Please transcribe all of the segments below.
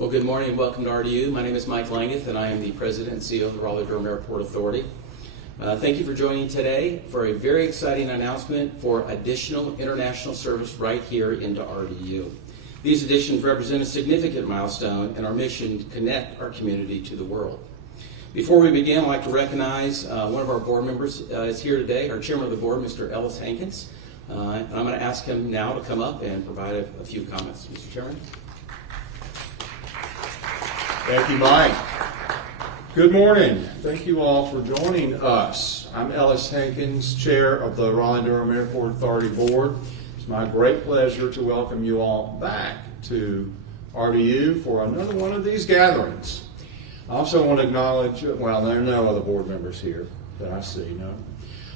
Well, good morning and welcome to RDU. My name is Mike Langeth and I am the President and CEO of the Raleigh-Durham Airport Authority. Thank you for joining today for a very exciting announcement for additional international service right here into RDU. These additions represent a significant milestone in our mission to connect our community to the world. Before we begin, I'd like to recognize one of our board members is here today, our chairman of the board, Mr. Ellis Hankins. And I'm going to ask him now to come up and provide a few comments. Mr. Chairman. Thank you, Mike. Good morning. Thank you all for joining us. I'm Ellis Hankins, Chair of the Raleigh-Durham Airport Authority Board. It's my great pleasure to welcome you all back to RDU for another one of these gatherings. I also want to acknowledge, well, there are no other board members here that I see,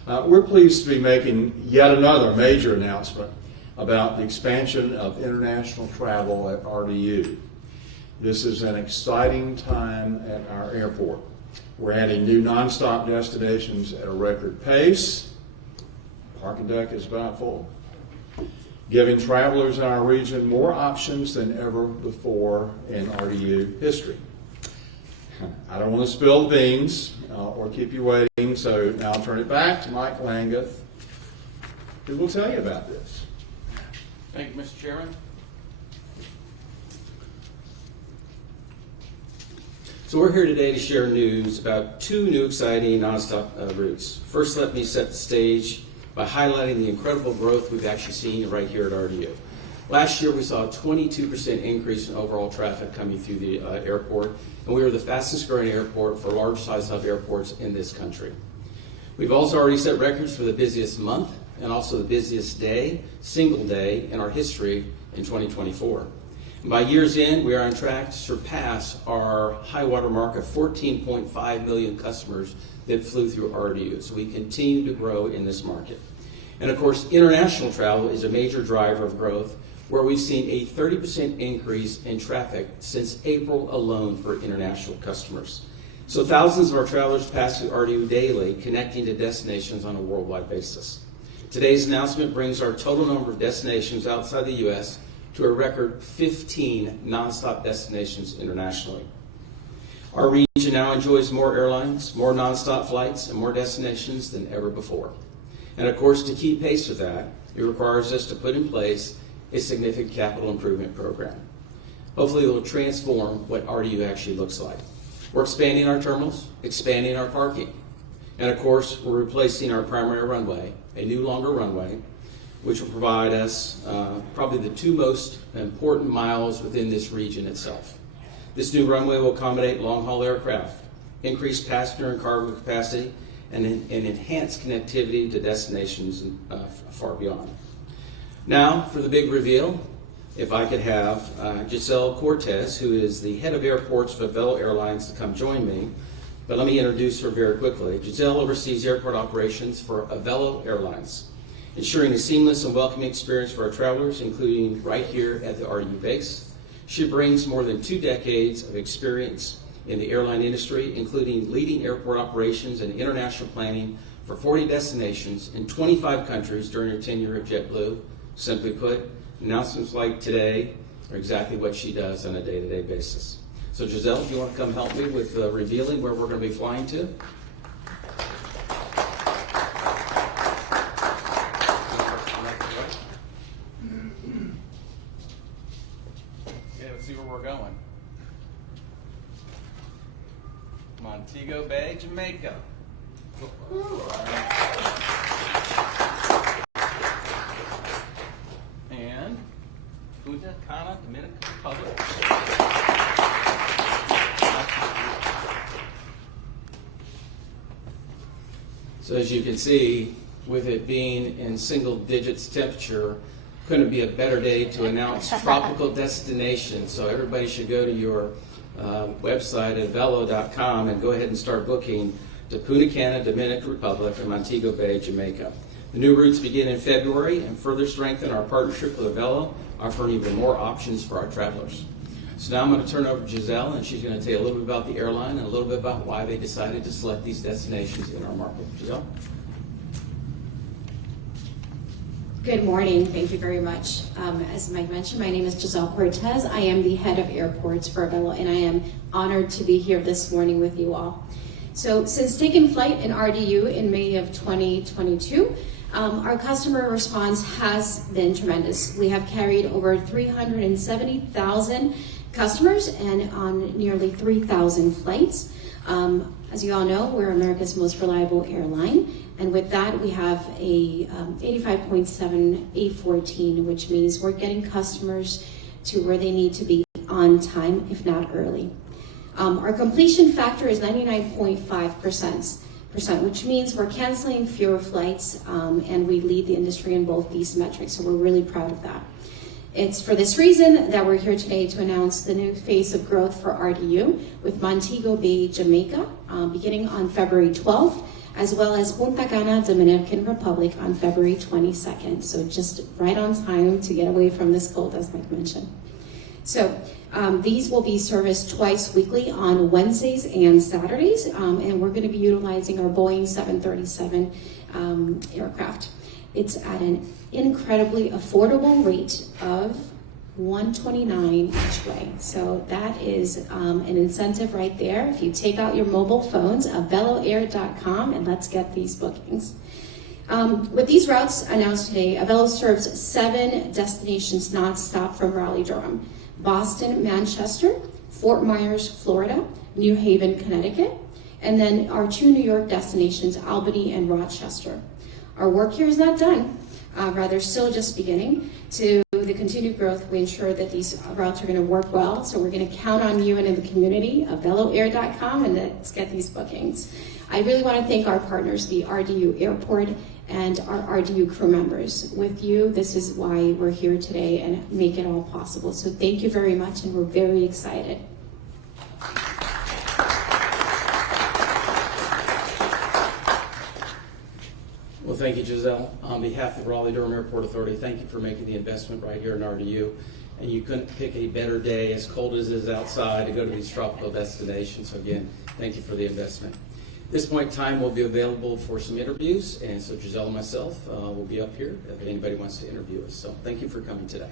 no. We're pleased to be making yet another major announcement about the expansion of international travel at RDU. This is an exciting time at our airport. We're adding new nonstop destinations at a record pace. Parking deck is about full. Giving travelers in our region more options than ever before in RDU history. I don't want to spill the beans or keep you waiting, so now I'll turn it back to Mike Langeth, who will tell you about this. Thank you, Mr. Chairman. So we're here today to share news about two new exciting nonstop routes. First, let me set the stage by highlighting the incredible growth we've actually seen right here at RDU. Last year, we saw a 22% increase in overall traffic coming through the airport, and we were the fastest growing airport for large size hub airports in this country. We've also already set records for the busiest month and also the busiest day, single day in our history in 2024. By year's end, we are on track to surpass our high water mark of 14.5 million customers that flew through RDU. So we continue to grow in this market. And of course, international travel is a major driver of growth, where we've seen a 30% increase in traffic since April alone for international customers. So thousands of our travelers pass through RDU daily, connecting to destinations on a worldwide basis. Today's announcement brings our total number of destinations outside the U.S. to a record 15 nonstop destinations internationally. Our region now enjoys more airlines, more nonstop flights, and more destinations than ever before. And of course, to keep pace with that, it requires us to put in place a significant capital improvement program. Hopefully it will transform what RDU actually looks like. We're expanding our terminals, expanding our parking, and of course, we're replacing our primary runway, a new longer runway, which will provide us probably the two most important miles within this region itself. This new runway will accommodate long-haul aircraft, increase passenger and cargo capacity, and enhance connectivity to destinations far beyond. Now, for the big reveal, if I could have Giselle Cortez, who is the head of airports for Avelo Airlines, to come join me. But let me introduce her very quickly. Giselle oversees airport operations for Avelo Airlines, ensuring a seamless and welcoming experience for our travelers, including right here at the RDU base. She brings more than 2 decades of experience in the airline industry, including leading airport operations and international planning for 40 destinations in 25 countries during her tenure at JetBlue. Simply put, announcements like today are exactly what she does on a day-to-day basis. So Giselle, if you want to come help me with revealing where we're going to be flying to. See where we're going. Montego Bay, Jamaica. And Punta Cana, Dominican Republic. So as you can see, with it being in single digits temperature, couldn't be a better day to announce tropical destinations. So everybody should go to your website at avelo.com and go ahead and start booking to Punta Cana, Dominican Republic, and Montego Bay, Jamaica. The new routes begin in February and further strengthen our partnership with Avelo, offering even more options for our travelers. So now I'm going to turn over to Giselle, and she's going to tell you a little bit about the airline and a little bit about why they decided to select these destinations in our market. Giselle? Good morning. Thank you very much. As Mike mentioned, my name is Giselle Cortez. I am the head of airports for Avello, and I am honored to be here this morning with you all. So since taking flight in RDU in May of 2022, our customer response has been tremendous. We have carried over 370,000 customers and on nearly 3,000 flights. As you all know, we're America's most reliable airline, and with that we have a 85.7 A14, which means we're getting customers to where they need to be on time, if not early. Our completion factor is 99.5%, which means we're canceling fewer flights, and we lead the industry in both these metrics, so we're really proud of that. It's for this reason that we're here today to announce the new phase of growth for RDU with Montego Bay, Jamaica, beginning on February 12th, as well as Punta Cana, Dominican Republic on February 22nd. So just right on time to get away from this cold, as Mike mentioned. So these will be serviced twice weekly on Wednesdays and Saturdays, and we're going to be utilizing our Boeing 737 aircraft. It's at an incredibly affordable rate of $129 each way. So that is an incentive right there. If you take out your mobile phones, avelloair.com, and let's get these bookings. With these routes announced today, Avello serves 7 destinations nonstop from Raleigh-Durham: Boston, Manchester, Fort Myers, Florida, New Haven, Connecticut, and then our 2 New York destinations, Albany and Rochester. Our work here is not done, rather still just beginning. To the continued growth, we ensure that these routes are going to work well, so we're going to count on you and in the community, avelloair.com, and let's get these bookings. I really want to thank our partners, the RDU Airport and our RDU crew members. With you, this is why we're here today and make it all possible. So thank you very much, and we're very excited. Well, thank you, Giselle. On behalf of the Raleigh-Durham Airport Authority, thank you for making the investment right here in RDU. And you couldn't pick a better day, as cold as it is outside, to go to these tropical destinations. So again, thank you for the investment. At this point in time, we'll be available for some interviews, and so Giselle and myself will be up here if anybody wants to interview us. So thank you for coming today.